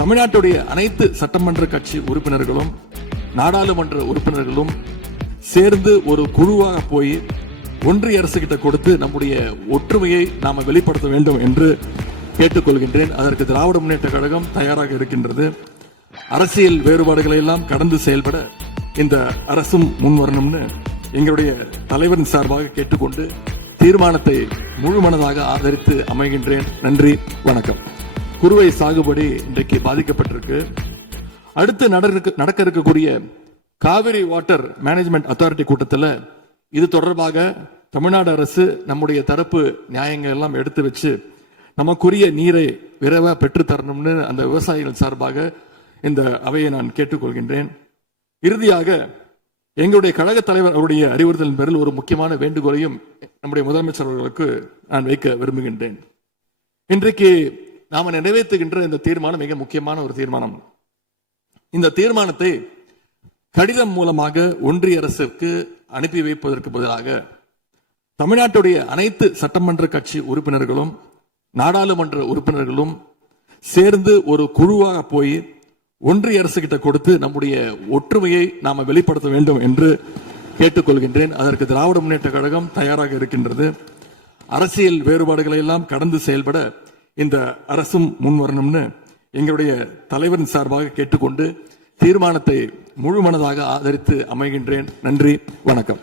தமிழ்நாட்டுடைய அனைத்து சட்டமன்ற கட்சி உறுப்பினர்களும் நாடாளுமன்ற உறுப்பினர்களும் சேர்ந்து ஒரு குழுவாக போய் ஒன்றிய அரசு கிட்ட கொடுத்து நம்முடைய ஒற்றுமையை நாம வெளிப்படுத்த வேண்டும் என்று கேட்டுக்கொள்கின்றேன். அதற்கு திராவிட முன்னேற்ற கழகம் தயாராக இருக்கின்றது. அரசியல் வேறுபாடுகளை எல்லாம் கடந்து செயல்பட இந்த அரசும் முன்வரணும்னு எங்களுடைய தலைவரின் சார்பாக கேட்டுக்கொண்டு தீர்மானத்தை முழுமனதாக ஆதரித்து அமைகின்றேன். நன்றி, வணக்கம். குறுவை சாகுபடி இன்றைக்கு பாதிக்கப்பட்டிருக்கு. அடுத்து நடக்க இருக்கக்கூடிய காவிரி வாட்டர் மேனேஜ்மெண்ட் அத்தாரிட்டி கூட்டத்தில் இது தொடர்பாக தமிழ்நாடு அரசு நம்முடைய தரப்பு நியாயங்கள் எல்லாம் எடுத்து வச்சு நமக்குரிய நீரை விரைவாக பெற்று தரணும்னு அந்த விவசாயிகள் சார்பாக இந்த அவையை நான் கேட்டுக்கொள்கின்றேன். இறுதியாக எங்களுடைய கழக தலைவர் அவருடைய அறிவுறுத்தலின் பேரில் ஒரு முக்கியமான வேண்டுகோளையும் நம்முடைய முதலமைச்சர் அவர்களுக்கு நான் வைக்க விரும்புகின்றேன். இன்றைக்கு நாம நிறைவேற்றுகின்ற இந்த தீர்மானம் மிக முக்கியமான ஒரு தீர்மானம். இந்த தீர்மானத்தை கடிதம் மூலமாக ஒன்றிய அரசிற்கு அனுப்பி வைப்பதற்கு பதிலாக தமிழ்நாட்டுடைய அனைத்து சட்டமன்ற கட்சி உறுப்பினர்களும் நாடாளுமன்ற உறுப்பினர்களும் சேர்ந்து ஒரு குழுவாக போய் ஒன்றிய அரசு கிட்ட கொடுத்து நம்முடைய ஒற்றுமையை நாம வெளிப்படுத்த வேண்டும் என்று கேட்டுக்கொள்கின்றேன். அதற்கு திராவிட முன்னேற்ற கழகம் தயாராக இருக்கின்றது. அரசியல் வேறுபாடுகளை எல்லாம் கடந்து செயல்பட இந்த அரசும் முன்வரணும்னு எங்களுடைய தலைவரின் சார்பாக கேட்டுக்கொண்டு தீர்மானத்தை முழுமனதாக ஆதரித்து அமைகின்றேன். நன்றி, வணக்கம்.